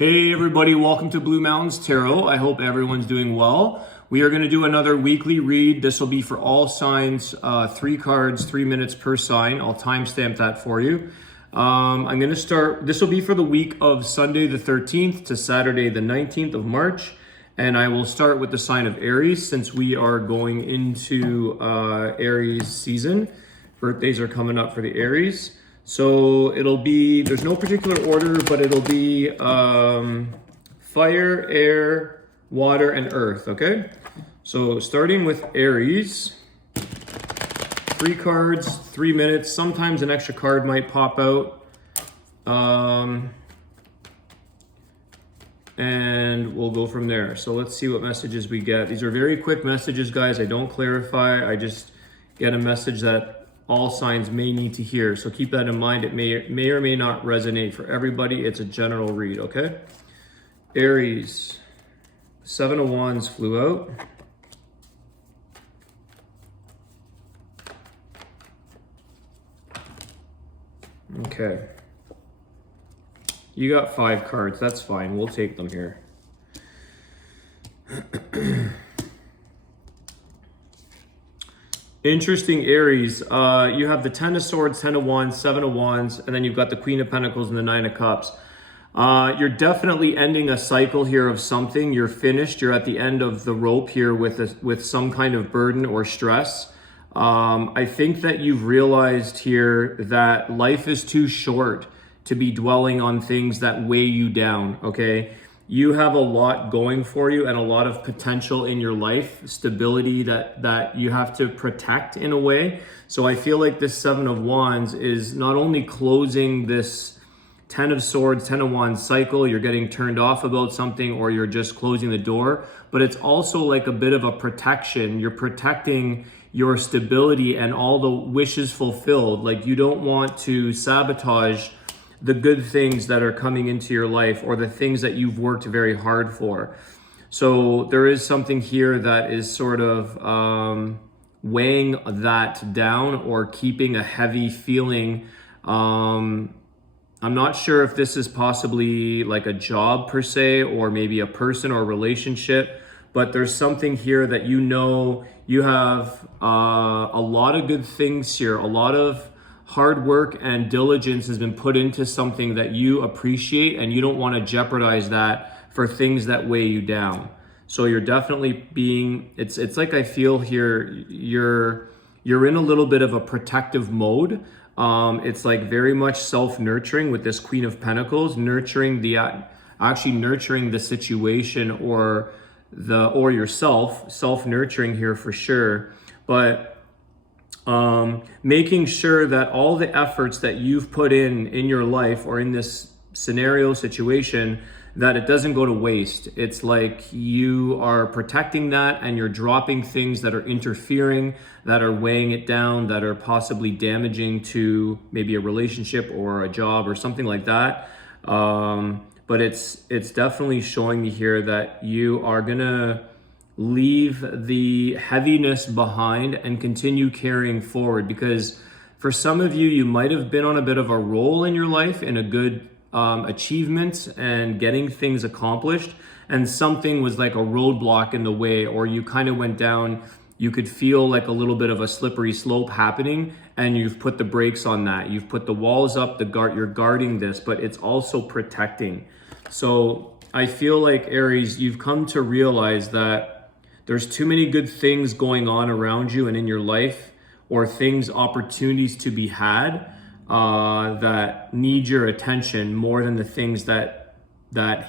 Hey everybody, welcome to Blue Mountains Tarot. I hope everyone's doing well. We are going to do another weekly read. This will be for all signs, 3 cards, 3 minutes per sign. I'll timestamp that for you. I'm going to start, this will be for the week of Sunday the 13th to Saturday the 19th of March. And I will start with the sign of Aries since we are going into Aries season. Birthdays are coming up for the Aries. So it'll be, there's no particular order, but it'll be fire, air, water, and earth, okay? So starting with Aries, 3 cards, 3 minutes. Sometimes an extra card might pop out. And we'll go from there. So let's see what messages we get. These are very quick messages, guys. I don't clarify. I just get a message that all signs may need to hear. So keep that in mind. It may or may not resonate for everybody. It's a general read, okay? Aries, 7 of Wands flew out. Okay. You got 5 cards. That's fine. We'll take them here. Interesting, Aries. You have the 10 of Swords, 10 of Wands, 7 of Wands, and then you've got the Queen of Pentacles and the 9 of Cups. You're definitely ending a cycle here of something. You're finished. You're at the end of the rope here with some kind of burden or stress. I think that you've realized here that life is too short to be dwelling on things that weigh you down, okay? You have a lot going for you and a lot of potential in your life, stability that you have to protect in a way. So I feel like this 7 of Wands is not only closing this 10 of Swords, 10 of Wands cycle, you're getting turned off about something or you're just closing the door, but it's also like a bit of a protection. You're protecting your stability and all the wishes fulfilled. Like you don't want to sabotage the good things that are coming into your life or the things that you've worked very hard for. So there is something here that is sort of weighing that down or keeping a heavy feeling. I'm not sure if this is possibly like a job per se, or maybe a person or a relationship, but there's something here that you know you have a lot of good things here, a lot of hard work and diligence has been put into something that you appreciate, and you don't want to jeopardize that for things that weigh you down. So you're definitely being, it's like I feel here, you're in a little bit of a protective mode. It's like very much self-nurturing with this Queen of Pentacles, nurturing the situation or yourself, self-nurturing here for sure. But making sure that all the efforts that you've put in your life or in this scenario situation, that it doesn't go to waste. It's like you are protecting that and you're dropping things that are interfering, that are weighing it down, that are possibly damaging to maybe a relationship or a job or something like that. But it's definitely showing me here that you are gonna leave the heaviness behind and continue carrying forward, because for some of you, you might have been on a bit of a roll in your life in a good achievements and getting things accomplished, and something was like a roadblock in the way, or you kind of went down, you could feel like a little bit of a slippery slope happening, and you've put the brakes on that. You've put the walls up, you're guarding this, but it's also protecting. So I feel like, Aries, you've come to realize that there's too many good things going on around you and in your life, or opportunities to be had that need your attention more than the things that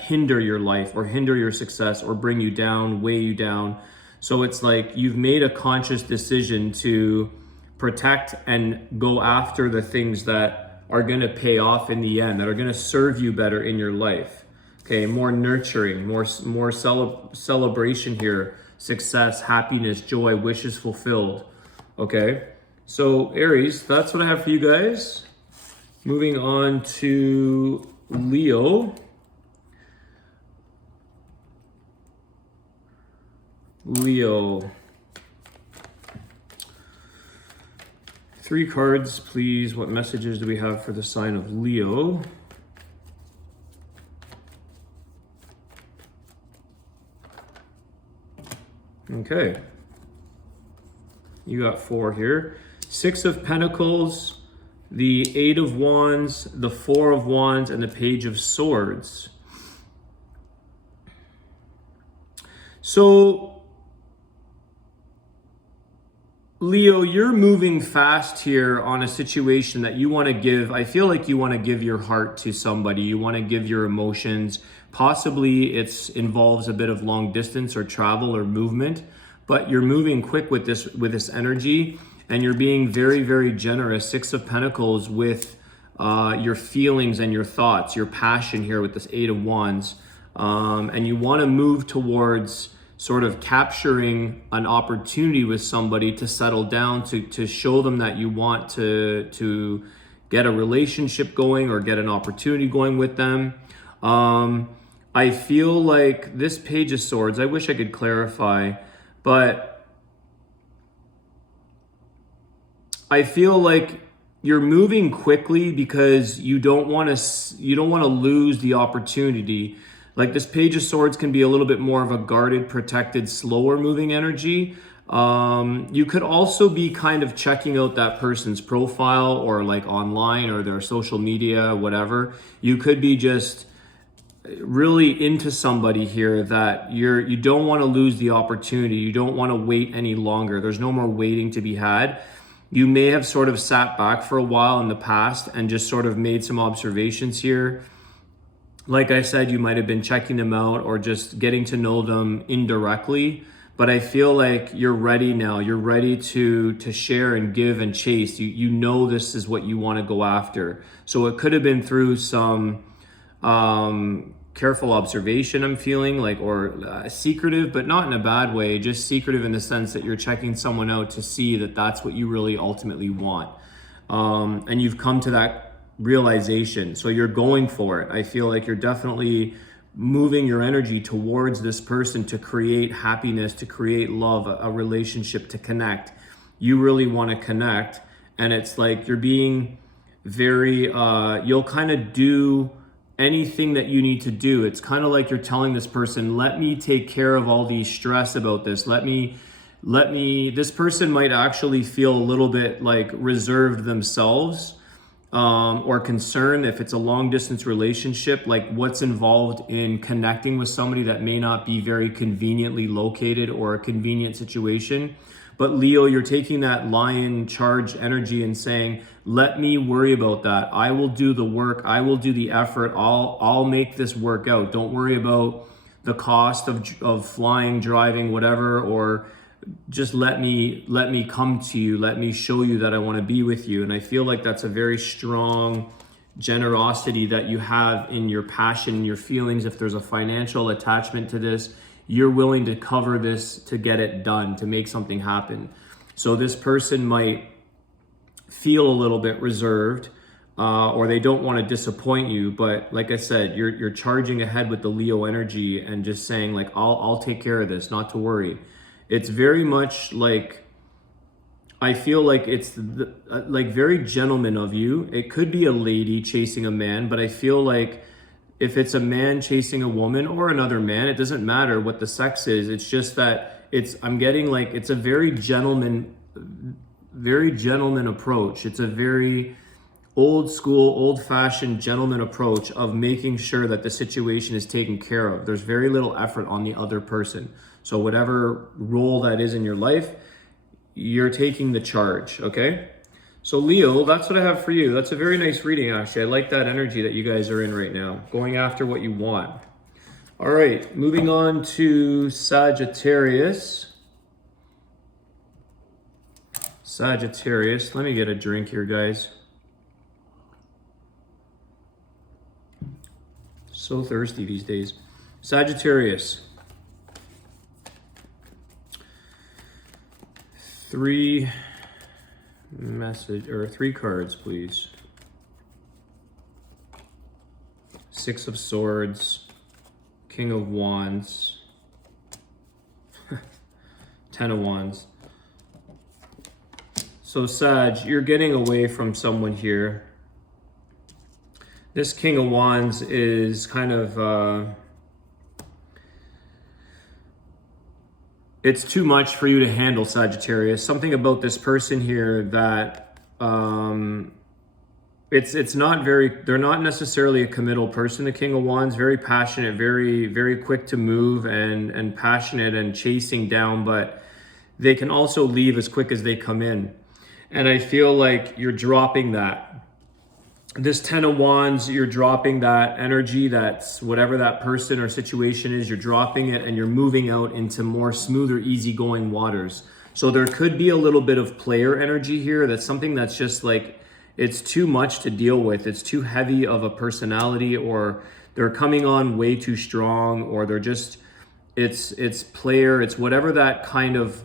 hinder your life or hinder your success or bring you down, weigh you down. So it's like you've made a conscious decision to protect and go after the things that are going to pay off in the end, that are going to serve you better in your life. Okay, more nurturing, more celebration here. Success, happiness, joy, wishes fulfilled. Okay, so Aries, that's what I have for you guys. Moving on to Leo. Leo. 3 cards, please. What messages do we have for the sign of Leo? Okay. You got 4 here. 6 of Pentacles, the 8 of Wands, the 4 of Wands, and the Page of Swords. So, Leo, you're moving fast here on a situation that you want to give. I feel like you want to give your heart to somebody. You want to give your emotions. Possibly it involves a bit of long distance or travel or movement, but you're moving quick with this energy, and you're being very, very generous. 6 of Pentacles with your feelings and your thoughts, your passion here with this 8 of Wands. And you want to move towards sort of capturing an opportunity with somebody to settle down, to show them that you want to get a relationship going or get an opportunity going with them. I feel like this Page of Swords, I wish I could clarify, but I feel like you're moving quickly because you don't want to lose the opportunity. Like this Page of Swords can be a little bit more of a guarded, protected, slower moving energy. You could also be kind of checking out that person's profile or like online or their social media, whatever. You could be just really into somebody here that you don't want to lose the opportunity. You don't want to wait any longer. There's no more waiting to be had. You may have sort of sat back for a while in the past and just sort of made some observations here. Like I said, you might have been checking them out or just getting to know them indirectly, but I feel like you're ready now. You're ready to share and give and chase. You know this is what you want to go after. So it could have been through some careful observation, I'm feeling like, or secretive, but not in a bad way, just secretive in the sense that you're checking someone out to see that that's what you really ultimately want. And you've come to that realization, so you're going for it. I feel like you're definitely moving your energy towards this person to create happiness, to create love, a relationship, to connect. You really want to connect, and it's like you're being very you'll kind of do anything that you need to do. It's kind of like you're telling this person, let me take care of all the stress about this. This person might actually feel a little bit like reserved themselves, or concern if it's a long distance relationship, like what's involved in connecting with somebody that may not be very conveniently located or a convenient situation. But Leo, you're taking that lion charge energy and saying, let me worry about that. I will do the work. I will do the effort. I'll make this work out. Don't worry about the cost of flying, driving, whatever, or just let me come to you. Let me show you that I want to be with you. And I feel like that's a very strong generosity that you have in your passion and your feelings. If there's a financial attachment to this, you're willing to cover this to get it done, to make something happen. So this person might feel a little bit reserved, or they don't want to disappoint you. But like I said, you're charging ahead with the Leo energy and just saying like, I'll take care of this, not to worry. It's very much like, I feel like it's like very gentleman of you. It could be a lady chasing a man, but I feel like if it's a man chasing a woman or another man, it doesn't matter what the sex is. It's just that I'm getting like, it's a very gentleman approach. It's a very old school, old fashioned gentleman approach of making sure that the situation is taken care of. There's very little effort on the other person. So whatever role that is in your life, you're taking the charge, okay? So Leo, that's what I have for you. That's a very nice reading, actually. I like that energy that you guys are in right now, going after what you want. All right, moving on to Sagittarius. Sagittarius, let me get a drink here, guys. So thirsty these days. Sagittarius. 3 cards, please. 6 of Swords, King of Wands, 10 of Wands. So Sag, you're getting away from someone here. This King of Wands is kind of it's too much for you to handle, Sagittarius. Something about this person here that it's not very, they're not necessarily a committal person. The King of Wands, very passionate, very quick to move and passionate and chasing down, but they can also leave as quick as they come in. And I feel like you're dropping that. This 10 of Wands, you're dropping that energy, that's whatever that person or situation is, you're dropping it and you're moving out into more smoother, easygoing waters. So there could be a little bit of player energy here. That's something that's just like, it's too much to deal with. It's too heavy of a personality, or they're coming on way too strong, or they're just, it's player, it's whatever that kind of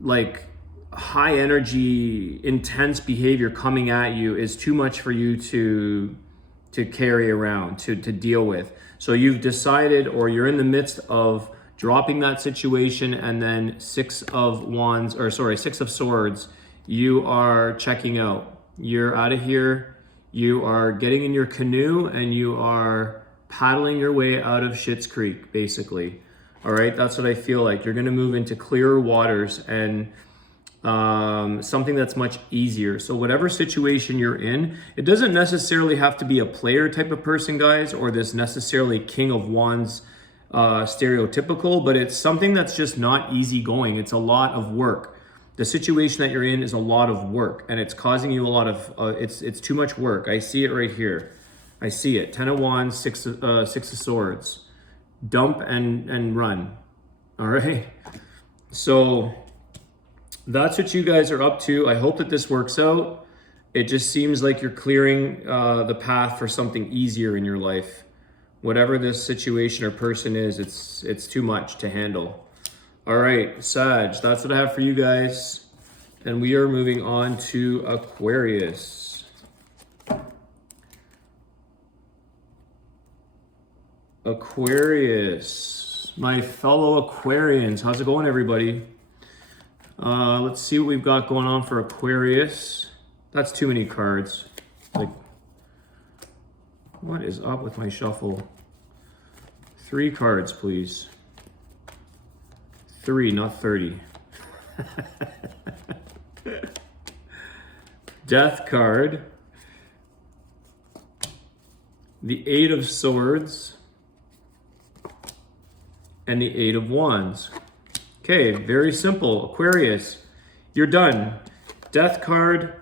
like high energy, intense behavior coming at you is too much for you to carry around, to deal with. So you've decided, or you're in the midst of dropping that situation, and then Six of Swords, you are checking out. You're out of here. You are getting in your canoe and you are paddling your way out of Schitt's Creek, basically. All right, that's what I feel like. You're gonna move into clearer waters and something that's much easier. So whatever situation you're in, it doesn't necessarily have to be a player type of person, guys, or this necessarily King of Wands stereotypical, but it's something that's just not easygoing. It's a lot of work. The situation that you're in is a lot of work, and it's causing you a lot of, it's too much work. I see it right here. I see it. 10 of Wands, Six of Swords. Dump and run. All right. So that's what you guys are up to. I hope that this works out. It just seems like you're clearing the path for something easier in your life. Whatever this situation or person is, it's too much to handle. All right, Sag, that's what I have for you guys. And we are moving on to Aquarius. Aquarius, my fellow Aquarians. How's it going, everybody? Let's see what we've got going on for Aquarius. That's too many cards. Like, what is up with my shuffle? 3 cards, please. 3, not 30. Death card. The 8 of Swords. And the 8 of Wands. Okay, very simple. Aquarius, you're done. Death card,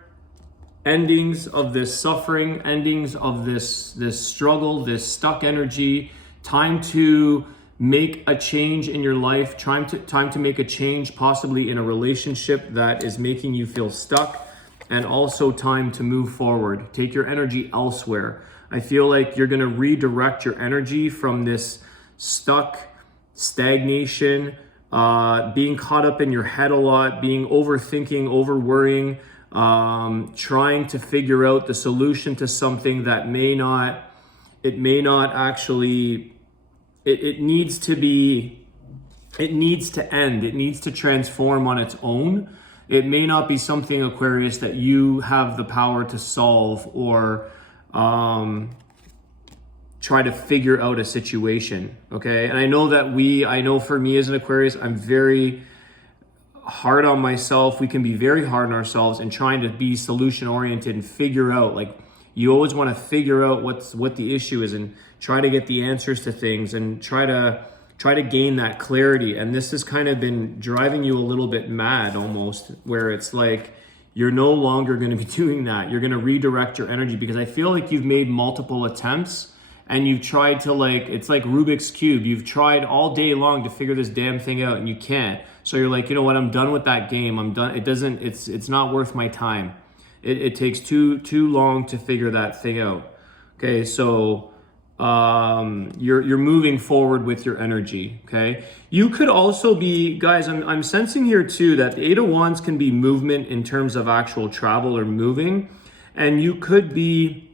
endings of this suffering, endings of this struggle, this stuck energy. Time to make a change in your life. Time to make a change, possibly in a relationship that is making you feel stuck, and also time to move forward. Take your energy elsewhere. I feel like you're going to redirect your energy from this stuck stagnation, being caught up in your head a lot, being overthinking, over worrying, trying to figure out the solution to something that it may not actually, it needs to end. It needs to transform on its own. It may not be something, Aquarius, that you have the power to solve or try to figure out a situation, okay? And I know for me as an Aquarius, I'm very hard on myself. We can be very hard on ourselves and trying to be solution oriented and figure out, like, you always want to figure out what the issue is and try to get the answers to things and try to gain that clarity. And this has kind of been driving you a little bit mad almost, where it's like you're no longer going to be doing that. You're going to redirect your energy, because I feel like you've made multiple attempts and you've tried to, like, it's like Rubik's Cube. You've tried all day long to figure this damn thing out and you can't. So you're like, you know what, I'm done with that game. I'm done. It's not worth my time. It takes too long to figure that thing out. Okay, so you're moving forward with your energy. Okay, you could also be, guys, I'm sensing here too that the 8 of Wands can be movement in terms of actual travel or moving, and you could be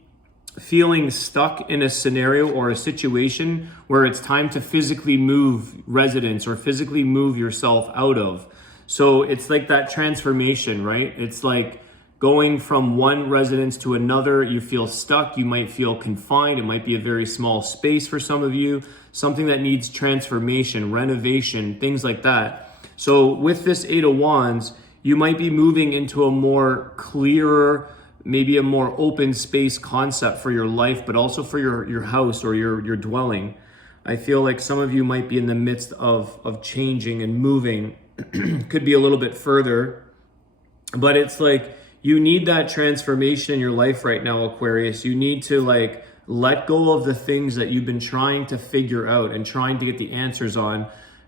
feeling stuck in a scenario or a situation where it's time to physically move residence or physically move yourself out of. So it's like that transformation, right? It's like going from one residence to another, you feel stuck, you might feel confined, it might be a very small space for some of you, something that needs transformation, renovation, things like that. So with this Eight of Wands, you might be moving into a more clearer, maybe a more open space concept for your life, but also for your house or your dwelling. I feel like some of you might be in the midst of changing and moving. Could be a little bit further, but it's like you need that transformation in your life right now, Aquarius. You need to like let go of the things that you've been trying to figure out and trying to get the answers on.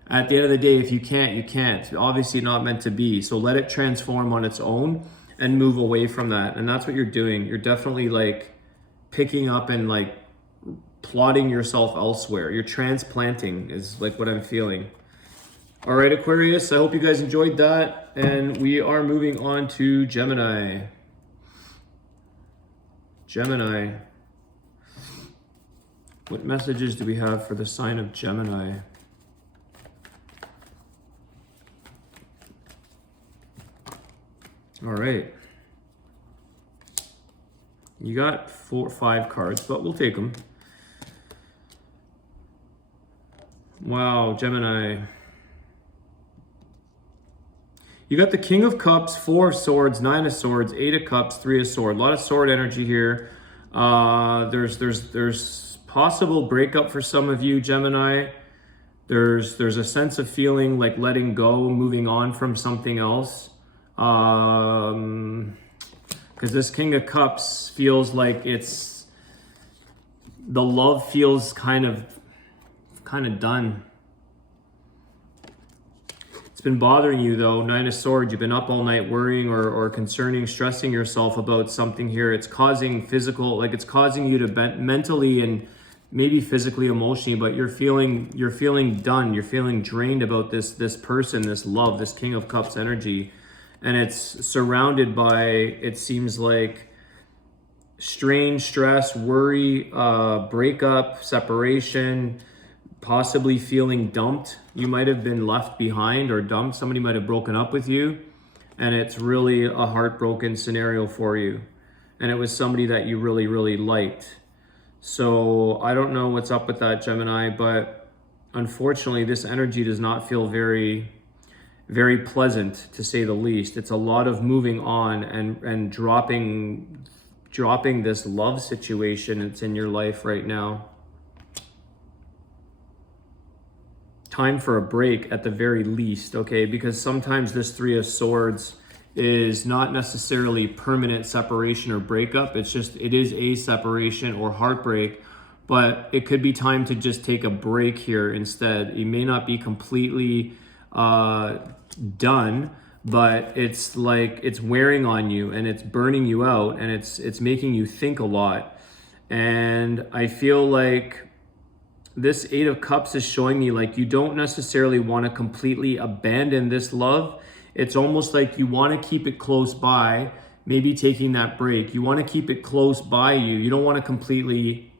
At the end of the day, if you can't, you can't. It's obviously not meant to be. So let it transform on its own and move away from that. And that's what you're doing. You're definitely like picking up and like plotting yourself elsewhere. You're transplanting is like what I'm feeling. All right, Aquarius, I hope you guys enjoyed that. And we are moving on to Gemini. Gemini. What messages do we have for the sign of Gemini? All right. You got 5 cards, but we'll take them. Wow, Gemini. You got the King of Cups, 4 of Swords, 9 of Swords, 8 of Cups, 3 of Swords. A lot of sword energy here. There's possible breakup for some of you, Gemini. There's a sense of feeling like letting go, moving on from something else. Because this King of Cups feels like the love feels kind of done. It's been bothering you though. 9 of Swords, you've been up all night worrying or stressing yourself about something here. It's causing it's causing you to mentally and maybe physically, emotionally, but you're feeling done. You're feeling drained about this person, this love, this King of Cups energy. And it's surrounded by, it seems like, strain, stress, worry, breakup, separation, possibly feeling dumped. You might have been left behind or dumped. Somebody might have broken up with you. And it's really a heartbroken scenario for you. And it was somebody that you really, really liked. So I don't know what's up with that, Gemini, but unfortunately, this energy does not feel very pleasant, to say the least. It's a lot of moving on and dropping this love situation that's in your life right now. Time for a break at the very least, okay? Because sometimes this 3 of Swords is not necessarily permanent separation or breakup. It is a separation or heartbreak, but it could be time to just take a break here instead. You may not be completely done, but it's like it's wearing on you and it's burning you out and it's making you think a lot. And I feel like this 8 of Cups is showing me like you don't necessarily want to completely abandon this love. It's almost like you want to keep it close by, maybe taking that break. You want to keep it close by you. You don't want to completely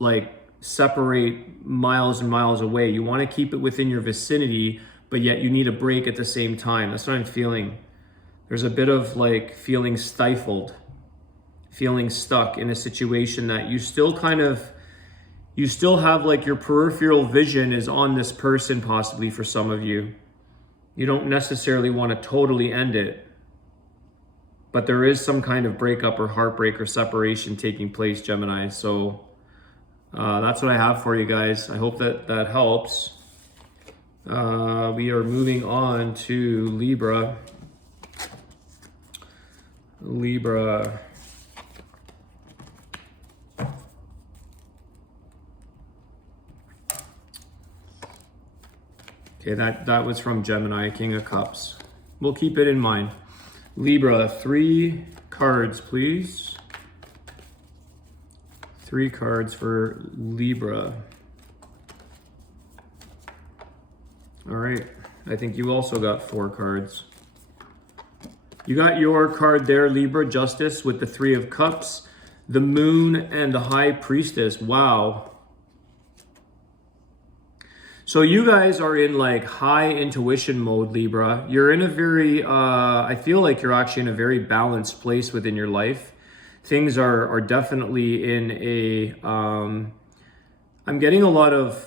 like separate miles and miles away. You want to keep it within your vicinity, but yet you need a break at the same time. That's what I'm feeling. There's a bit of like feeling stifled, feeling stuck in a situation that you still have like your peripheral vision is on this person possibly for some of you. You don't necessarily want to totally end it, but there is some kind of breakup or heartbreak or separation taking place, Gemini. So that's what I have for you guys. I hope that helps. We are moving on to Libra. Okay, that was from Gemini, King of Cups. We'll keep it in mind. Libra, 3 cards, please. 3 cards for Libra. All right, I think you also got 4 cards. You got your card there, Libra, Justice, with the 3 of Cups, the Moon, and the High Priestess. Wow. So you guys are in like high intuition mode, Libra. You're in a very, I feel like you're actually in a very balanced place within your life. Things are definitely in a, I'm getting a lot of,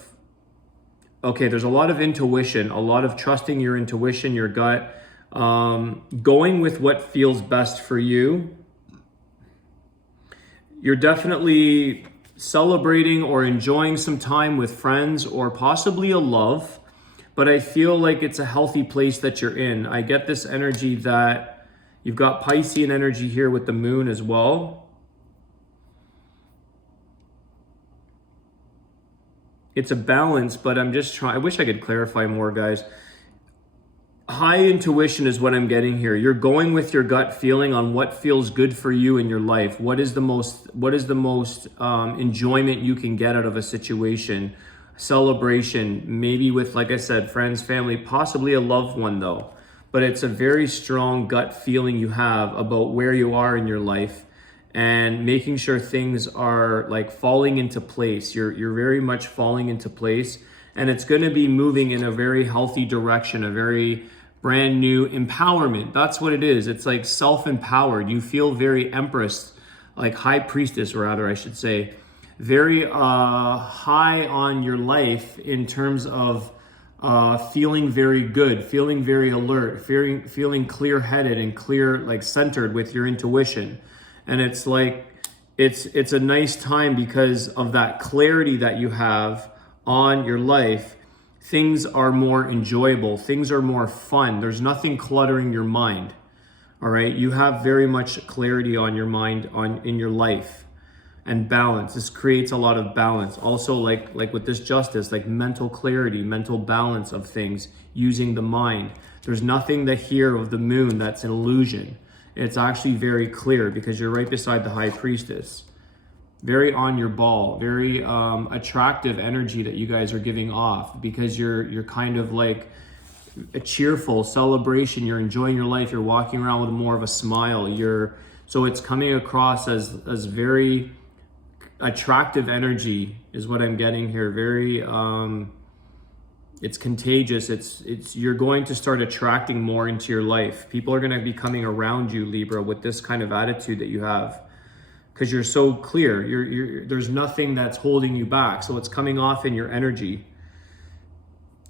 okay, there's a lot of intuition, a lot of trusting your intuition, your gut, going with what feels best for you. You're definitely celebrating or enjoying some time with friends or possibly a love, but I feel like it's a healthy place that you're in. I get this energy that you've got Piscean energy here with the moon as well. It's a balance, but I'm just trying, I wish I could clarify more, guys. High intuition is what I'm getting here. You're going with your gut feeling on what feels good for you in your life. What is the most enjoyment you can get out of a situation, celebration, maybe with, like I said, friends, family, possibly a loved one though. But it's a very strong gut feeling you have about where you are in your life and making sure things are like falling into place. You're very much falling into place, and it's going to be moving in a very healthy direction, a very brand new empowerment. That's what it is. It's like self-empowered. You feel very empress, like high priestess, rather, I should say, very high on your life in terms of feeling very good, feeling very alert, feeling clear-headed and clear, like centered with your intuition. And it's like, it's a nice time because of that clarity that you have on your life. Things are more enjoyable. Things are more fun. There's nothing cluttering your mind. All right. You have very much clarity on your mind in your life and balance. This creates a lot of balance. Also, like with this justice, like mental clarity, mental balance of things using the mind. There's nothing that here of the moon that's an illusion. It's actually very clear because you're right beside the high priestess. Very on your ball, very attractive energy that you guys are giving off because you're kind of like a cheerful celebration. You're enjoying your life. You're walking around with more of a smile. So it's coming across as very attractive energy is what I'm getting here. Very, it's contagious. You're going to start attracting more into your life. People are going to be coming around you, Libra, with this kind of attitude that you have. Because you're so clear, there's nothing that's holding you back. So it's coming off in your energy.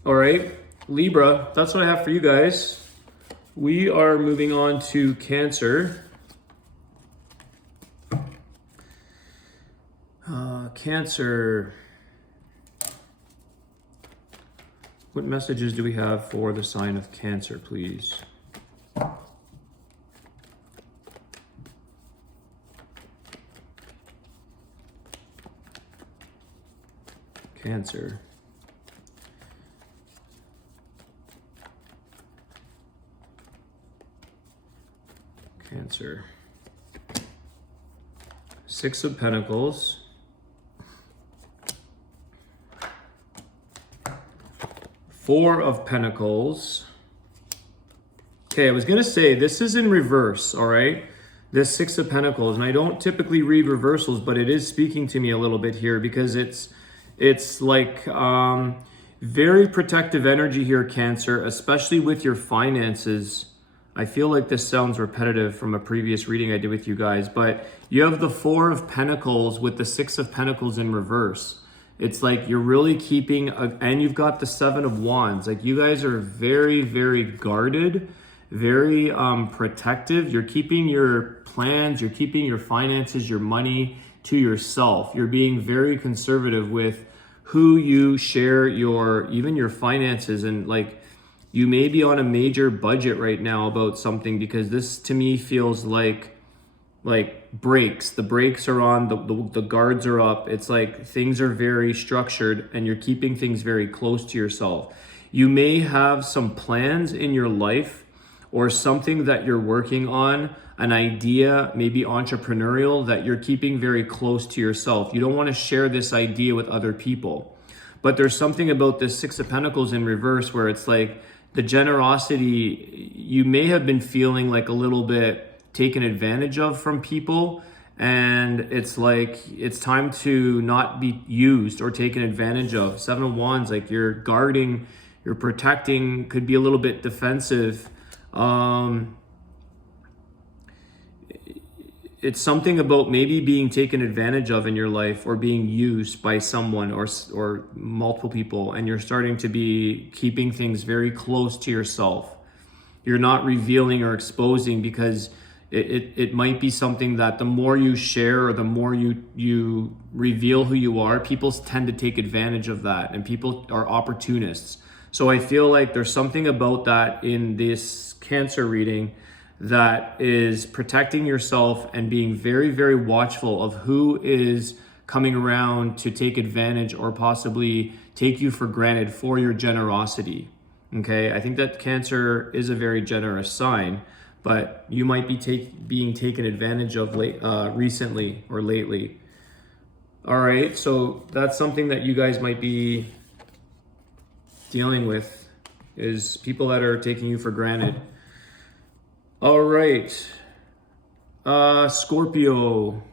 All right, Libra, that's what I have for you guys. We are moving on to Cancer. Cancer. What messages do we have for the sign of Cancer, please? Cancer. Cancer. Six of Pentacles. Four of Pentacles. Okay, I was going to say this is in reverse, all right? This Six of Pentacles, and I don't typically read reversals, but it is speaking to me a little bit here because it's like very protective energy here, Cancer, especially with your finances. I feel like this sounds repetitive from a previous reading I did with you guys, but you have the Four of Pentacles with the Six of Pentacles in reverse. It's like you're really keeping, and you've got the Seven of Wands. Like you guys are very, very guarded, very protective. You're keeping your plans, you're keeping your finances, your money to yourself. You're being very conservative with who you share even your finances, and like you may be on a major budget right now about something, because this to me feels like brakes. The brakes are on, the guards are up. It's like things are very structured and you're keeping things very close to yourself. You may have some plans in your life or something that you're working on, an idea, maybe entrepreneurial, that you're keeping very close to yourself. You don't want to share this idea with other people. But there's something about this Six of Pentacles in reverse where it's like the generosity, you may have been feeling like a little bit taken advantage of from people, And it's like, it's time to not be used or taken advantage of. Seven of Wands, like you're guarding, you're protecting, could be a little bit defensive. It's something about maybe being taken advantage of in your life, or being used by someone or multiple people, and you're starting to be keeping things very close to yourself. You're not revealing or exposing, because it might be something that the more you share or the more you reveal who you are, people tend to take advantage of that, and people are opportunists. So I feel like there's something about that in this Cancer reading that is protecting yourself and being very, very watchful of who is coming around to take advantage or possibly take you for granted for your generosity. Okay, I think that Cancer is a very generous sign, but you might be being taken advantage of recently or lately. All right, so that's something that you guys might be dealing with, is people that are taking you for granted. All right, Scorpio.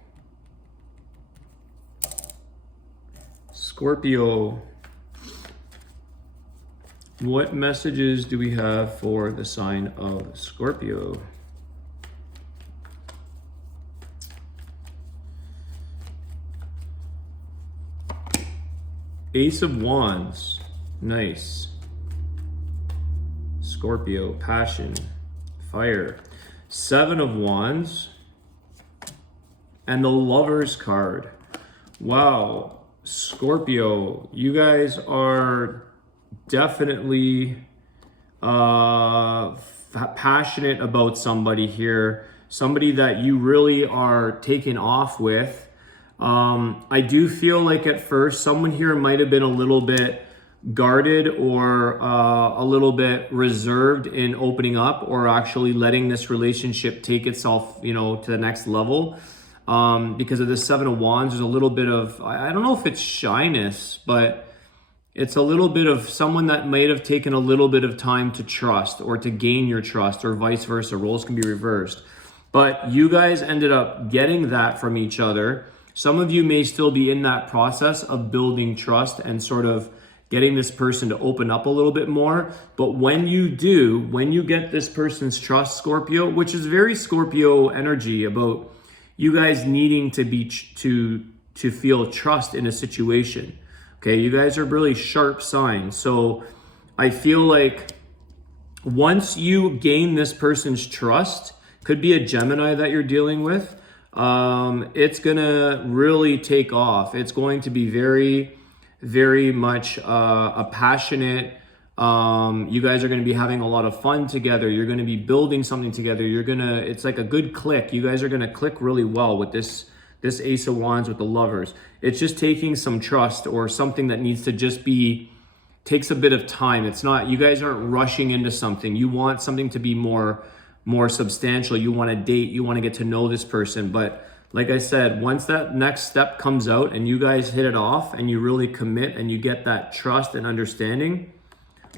What messages do we have for the sign of Scorpio? Ace of Wands, nice. Scorpio, passion, fire. Seven of Wands, and the Lovers card. Wow, Scorpio, you guys are definitely passionate about somebody here, somebody that you really are taken off with. I do feel like at first someone here might have been a little bit guarded or a little bit reserved in opening up, or actually letting this relationship take itself, to the next level. Because of this Seven of Wands, there's a little bit of, I don't know if it's shyness, but it's a little bit of someone that might have taken a little bit of time to trust or to gain your trust, or vice versa. Roles can be reversed. But you guys ended up getting that from each other. Some of you may still be in that process of building trust and sort of getting this person to open up a little bit more. But when you do, when you get this person's trust, Scorpio, which is very Scorpio energy, about you guys needing to be to feel trust in a situation. Okay, you guys are really sharp signs. So I feel like once you gain this person's trust, could be a Gemini that you're dealing with, it's gonna really take off. It's going to be very, very much a passionate, you guys are going to be having a lot of fun together. You're going to be building something together. It's like a good click. You guys are going to click really well with this Ace of Wands with the Lovers. It's just taking some trust, or something that needs to just takes a bit of time. It's not, you guys aren't rushing into something. You want something to be more substantial. You want to date, you want to get to know this person. But like I said, once that next step comes out and you guys hit it off and you really commit and you get that trust and understanding,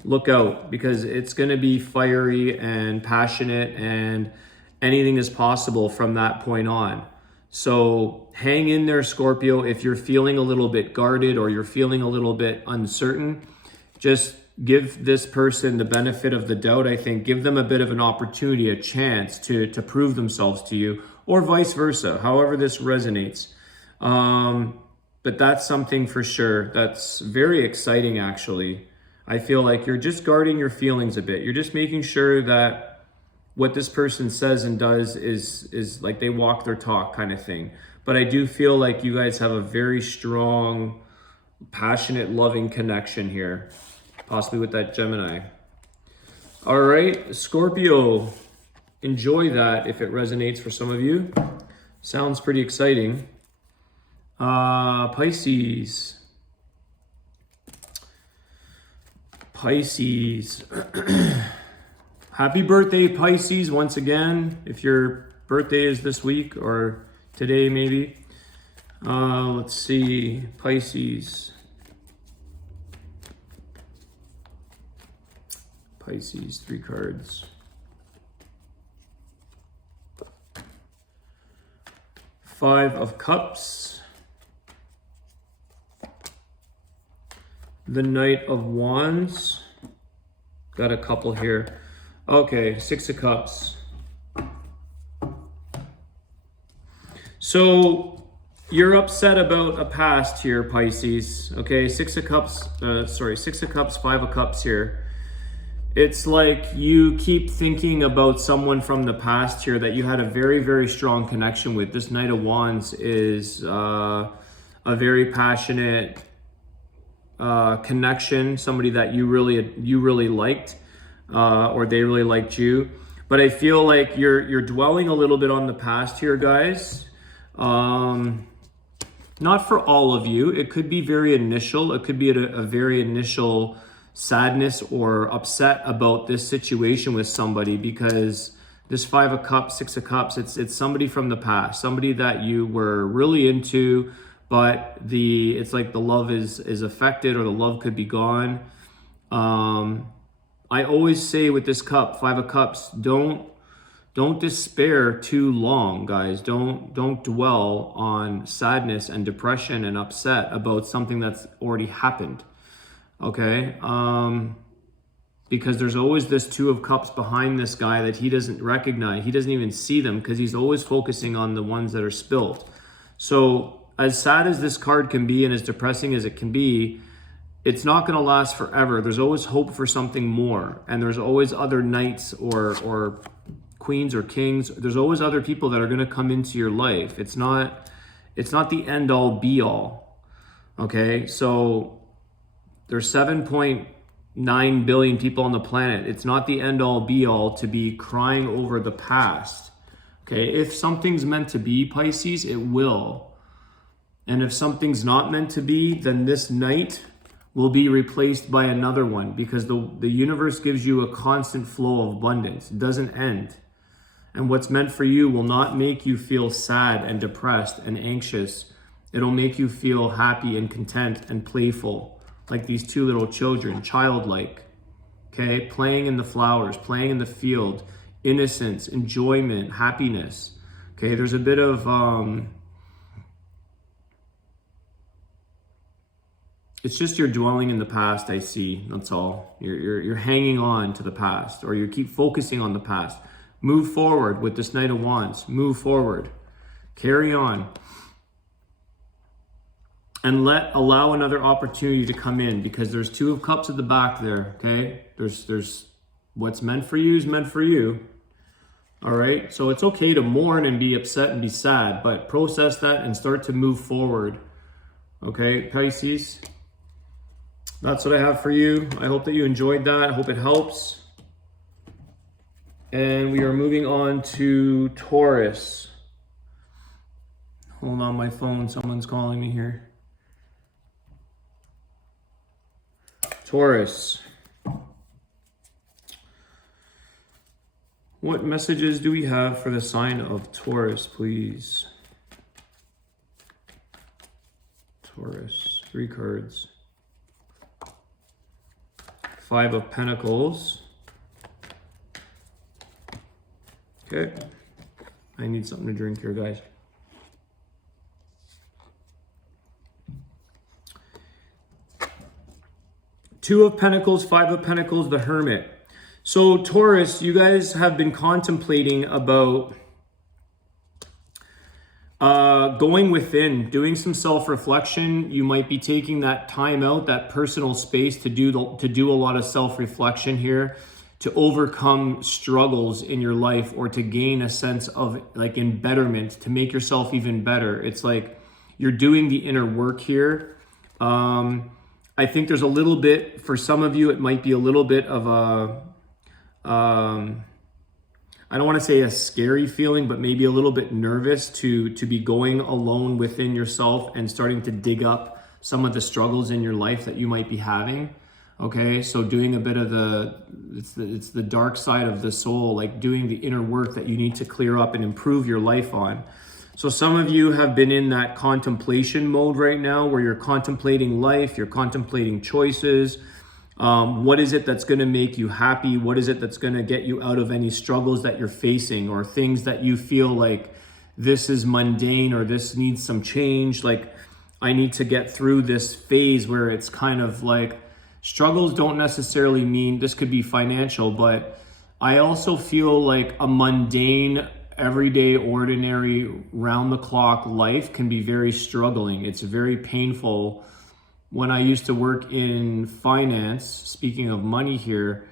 look out, because it's going to be fiery and passionate, and anything is possible from that point on. So hang in there, Scorpio. If you're feeling a little bit guarded or you're feeling a little bit uncertain, just give this person the benefit of the doubt. I think give them a bit of an opportunity, a chance to prove themselves to you, or vice versa, however this resonates. But that's something for sure that's very exciting, actually. I feel like you're just guarding your feelings a bit. You're just making sure that what this person says and does is like they walk their talk, kind of thing. But I do feel like you guys have a very strong, passionate, loving connection here, possibly with that Gemini. All right, Scorpio, enjoy that if it resonates for some of you. Sounds pretty exciting. Pisces. Happy birthday, Pisces, once again, if your birthday is this week or today maybe. Let's see, Pisces, 3 cards. Five of Cups, the Knight of Wands, got a couple here. Okay, Six of Cups. So you're upset about a past here, Pisces. Okay, Six of Cups, Five of Cups here. It's like you keep thinking about someone from the past here that you had a very, very strong connection with. This Knight of Wands is a very passionate connection, somebody that you really liked, or they really liked you. But I feel like you're dwelling a little bit on the past here, guys. Not for all of you. It could be very initial. It could be a very initial sadness or upset about this situation with somebody, because this Five of Cups, Six of Cups, it's somebody from the past, somebody that you were really into, but it's like the love is affected, or the love could be gone. I always say with this cup, Five of Cups, don't despair too long, guys. Don't dwell on sadness and depression and upset about something that's already happened. Okay, because there's always this Two of Cups behind this guy that he doesn't recognize. He doesn't even see them because he's always focusing on the ones that are spilt. So as sad as this card can be and as depressing as it can be, it's not going to last forever. There's always hope for something more, and there's always other knights or queens or kings. There's always other people that are going to come into your life. It's not the end all be all. Okay, so there's 7.9 billion people on the planet. It's not the end all be all to be crying over the past. Okay, if something's meant to be, Pisces, it will. And if something's not meant to be, then this Knight will be replaced by another one, because the universe gives you a constant flow of abundance. It doesn't end. And what's meant for you will not make you feel sad and depressed and anxious. It'll make you feel happy and content and playful, like these two little children, childlike, okay? Playing in the flowers, playing in the field, innocence, enjoyment, happiness, okay? There's a bit of, it's just you're dwelling in the past, I see, that's all. You're hanging on to the past, or you keep focusing on the past. Move forward with this Knight of Wands, move forward, carry on. And allow another opportunity to come in, because there's Two of Cups at the back there, okay? There's what's meant for you is meant for you, all right? So it's okay to mourn and be upset and be sad, but process that and start to move forward, okay, Pisces? That's what I have for you. I hope that you enjoyed that. I hope it helps. And we are moving on to Taurus. Hold on my phone, someone's calling me here. Taurus. What messages do we have for the sign of Taurus, please? Taurus, 3 cards. Five of Pentacles. Okay. I need something to drink here, guys. Two of Pentacles, Five of Pentacles, the Hermit. So Taurus, you guys have been contemplating about going within, doing some self-reflection. You might be taking that time out, that personal space to do a lot of self-reflection here, to overcome struggles in your life, or to gain a sense of like embetterment, to make yourself even better. It's like you're doing the inner work here. I think there's a little bit, for some of you, it might be a little bit of a, I don't want to say a scary feeling, but maybe a little bit nervous to be going alone within yourself and starting to dig up some of the struggles in your life that you might be having. Okay, so doing a bit of it's the dark side of the soul, like doing the inner work that you need to clear up and improve your life on. So some of you have been in that contemplation mode right now, where you're contemplating life, you're contemplating choices. What is it that's going to make you happy? What is it that's going to get you out of any struggles that you're facing, or things that you feel like this is mundane or this needs some change. Like, I need to get through this phase where it's kind of like, struggles don't necessarily mean, this could be financial, but I also feel like a mundane, everyday, ordinary, round-the-clock life can be very struggling. It's very painful. When I used to work in finance, speaking of money here,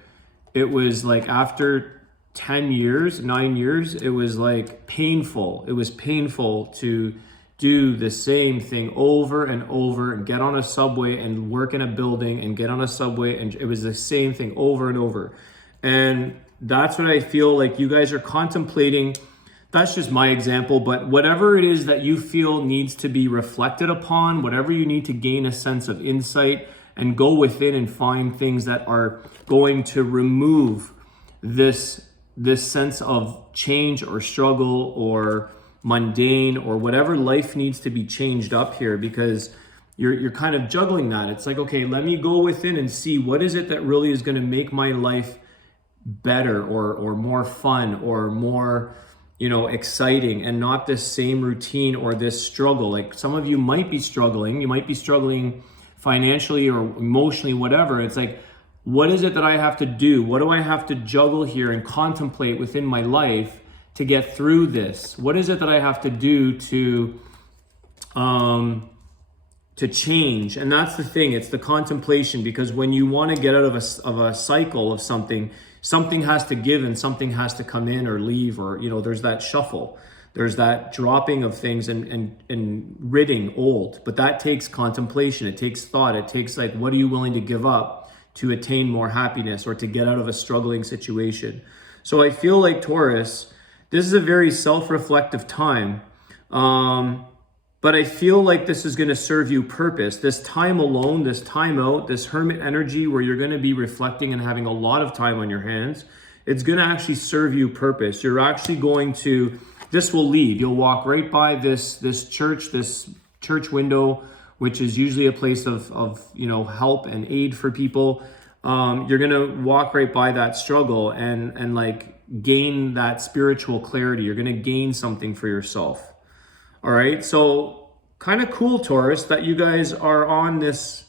it was like after 10 years, 9 years, it was like painful. It was painful to do the same thing over and over and get on a subway and work in a building and get on a subway, and it was the same thing over and over. And that's what I feel like you guys are contemplating. That's just my example, but whatever it is that you feel needs to be reflected upon, whatever you need to gain a sense of insight and go within and find things that are going to remove this sense of change or struggle or mundane or whatever life needs to be changed up here, because you're kind of juggling that. It's like, okay, let me go within and see what is it that really is going to make my life better or more fun or more, you know, exciting, and not this same routine or this struggle. Like, some of you might be struggling. You might be struggling financially or emotionally, whatever. It's like, what is it that I have to do? What do I have to juggle here and contemplate within my life to get through this? What is it that I have to do to change? And that's the thing. It's the contemplation, because when you want to get out of a cycle of something has to give and something has to come in or leave, or, you know, there's that shuffle. There's that dropping of things and ridding old. But that takes contemplation. It takes thought. It takes, like, what are you willing to give up to attain more happiness or to get out of a struggling situation? So I feel like, Taurus, this is a very self-reflective time. But I feel like this is going to serve you purpose. This time alone, this time out, this hermit energy where you're going to be reflecting and having a lot of time on your hands, it's going to actually serve you purpose. You're actually going to, this will leave. You'll walk right by this church window, which is usually a place of you know, help and aid for people. You're going to walk right by that struggle and like gain that spiritual clarity. You're going to gain something for yourself. All right, so kind of cool, Taurus, that you guys are on this,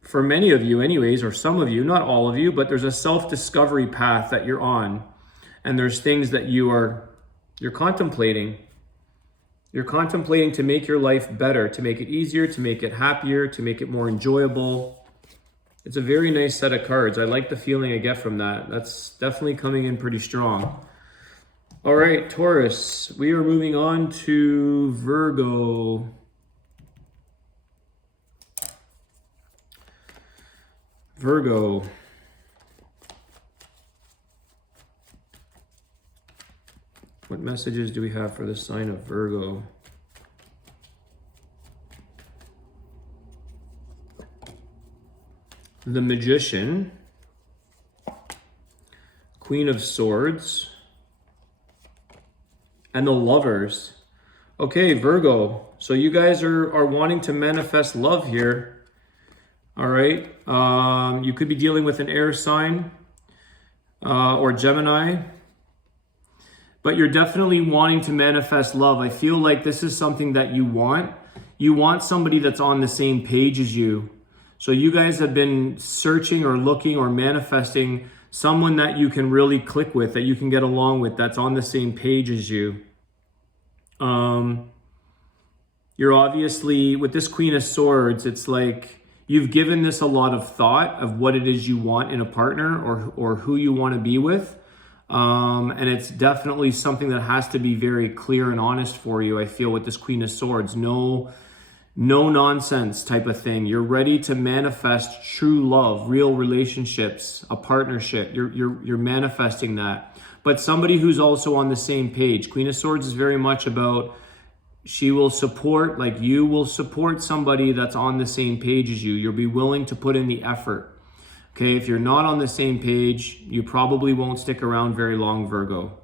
for many of you anyways, or some of you, not all of you, but there's a self-discovery path that you're on, and there's things that you're contemplating. You're contemplating to make your life better, to make it easier, to make it happier, to make it more enjoyable. It's a very nice set of cards. I like the feeling I get from that. That's definitely coming in pretty strong. All right, Taurus, we are moving on to Virgo. Virgo. What messages do we have for the sign of Virgo? The Magician, Queen of Swords, and the Lovers. Okay, Virgo. So you guys are wanting to manifest love here. All right. You could be dealing with an air sign or Gemini. But you're definitely wanting to manifest love. I feel like this is something that you want. You want somebody that's on the same page as you. So you guys have been searching or looking or manifesting someone that you can really click with, that you can get along with, that's on the same page as you. You're obviously, with this Queen of Swords, it's like you've given this a lot of thought of what it is you want in a partner or who you want to be with. And it's definitely something that has to be very clear and honest for you, I feel, with this Queen of Swords. No nonsense type of thing. You're ready to manifest true love, real relationships, a partnership. You're manifesting that. But somebody who's also on the same page. Queen of Swords is very much about, she will support, like you will support somebody that's on the same page as you. You'll be willing to put in the effort. Okay, if you're not on the same page, you probably won't stick around very long, Virgo.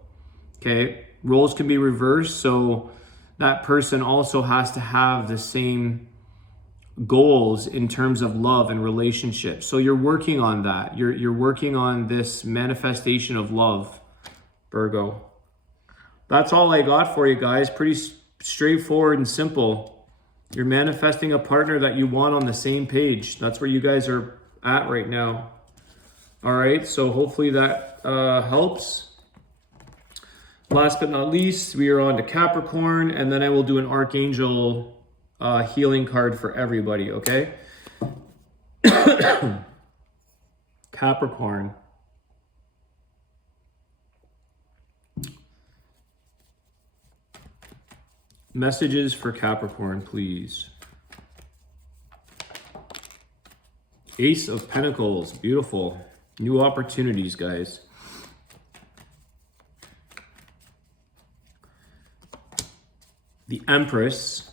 Okay, roles can be reversed, so that person also has to have the same goals in terms of love and relationships. So you're working on that. You're working on this manifestation of love, Virgo. that's all I got for you guys. Pretty straightforward and simple. You're manifesting a partner that you want on the same page. That's where you guys are at right now. All right, so hopefully that helps. Last but not least, we are on to Capricorn, and then I will do an Archangel Healing card for everybody, okay? Capricorn. Messages for Capricorn, please. Ace of Pentacles, beautiful. New opportunities, guys. The Empress.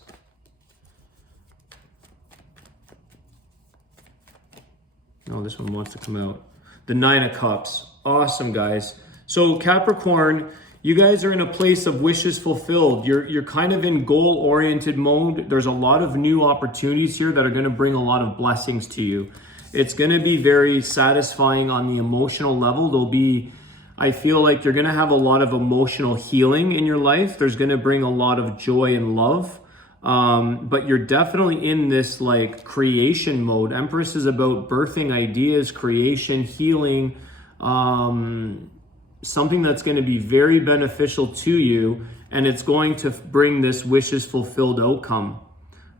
No, this one wants to come out. The Nine of Cups. Awesome, guys. So Capricorn, you guys are in a place of wishes fulfilled. You're kind of in goal-oriented mode. There's a lot of new opportunities here that are going to bring a lot of blessings to you. It's going to be very satisfying on the emotional level. There'll be, I feel like you're going to have a lot of emotional healing in your life. There's going to bring a lot of joy and love. But you're definitely in this like creation mode. Empress is about birthing ideas, creation, healing, something that's going to be very beneficial to you, and it's going to bring this wishes fulfilled outcome.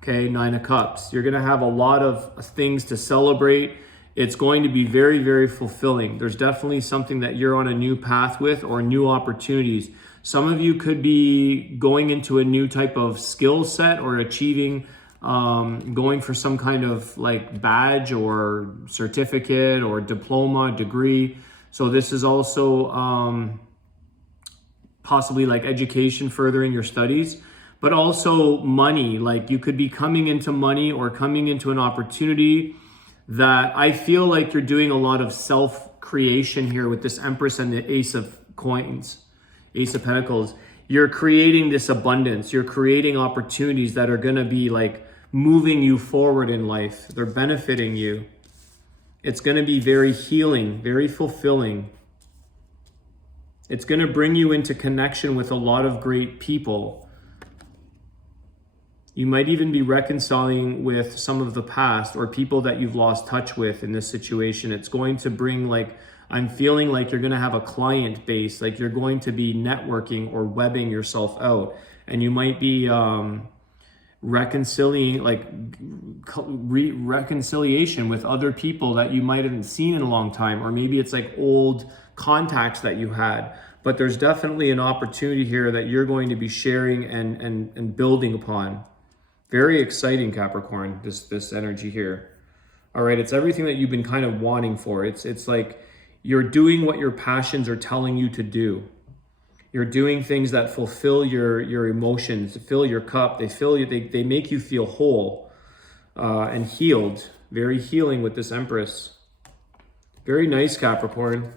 Okay, Nine of Cups. You're going to have a lot of things to celebrate. It's going to be very, very fulfilling. There's definitely something that you're on a new path with, or new opportunities. Some of you could be going into a new type of skill set, or achieving, going for some kind of like badge or certificate or diploma, degree. So this is also possibly like education, furthering your studies, but also money. Like you could be coming into money or coming into an opportunity that I feel like you're doing a lot of self-creation here with this Empress and the Ace of Coins, Ace of Pentacles. You're creating this abundance. You're creating opportunities that are going to be like moving you forward in life. They're benefiting you. It's going to be very healing, very fulfilling. It's going to bring you into connection with a lot of great people. You might even be reconciling with some of the past or people that you've lost touch with in this situation. It's going to bring like, I'm feeling like you're going to have a client base, like you're going to be networking or webbing yourself out. And you might be reconciliation with other people that you might haven't seen in a long time, or maybe it's like old contacts that you had. But there's definitely an opportunity here that you're going to be sharing and building upon. Very exciting, Capricorn, this energy here. All right, it's everything that you've been kind of wanting for. It's like you're doing what your passions are telling you to do. You're doing things that fulfill your emotions, fill your cup. They make you feel whole and healed. Very healing with this Empress. Very nice, Capricorn.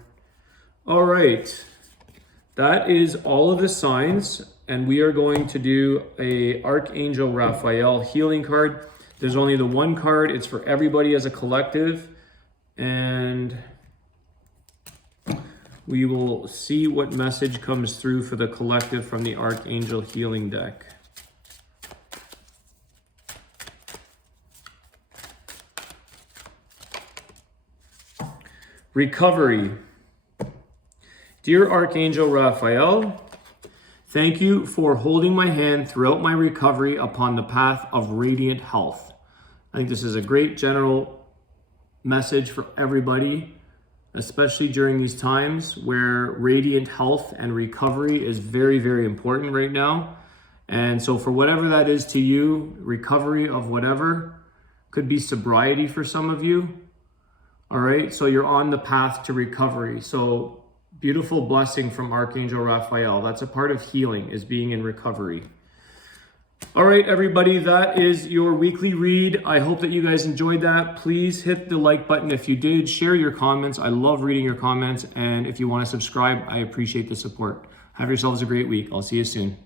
All right, that is all of the signs, and we are going to do a Archangel Raphael healing card. There's only the one card. It's for everybody as a collective, and we will see what message comes through for the collective from the Archangel Healing deck. Recovery. Dear Archangel Raphael, thank you for holding my hand throughout my recovery upon the path of radiant health. I think this is a great general message for everybody, especially during these times where radiant health and recovery is very, very important right now. And so for whatever that is to you, recovery of whatever, could be sobriety for some of you. All right, so you're on the path to recovery. So beautiful blessing from Archangel Raphael. That's a part of healing, is being in recovery. All right, everybody, that is your weekly read. I hope that you guys enjoyed that. Please hit the like button if you did. Share your comments. I love reading your comments. And if you want to subscribe, I appreciate the support. Have yourselves a great week. I'll see you soon.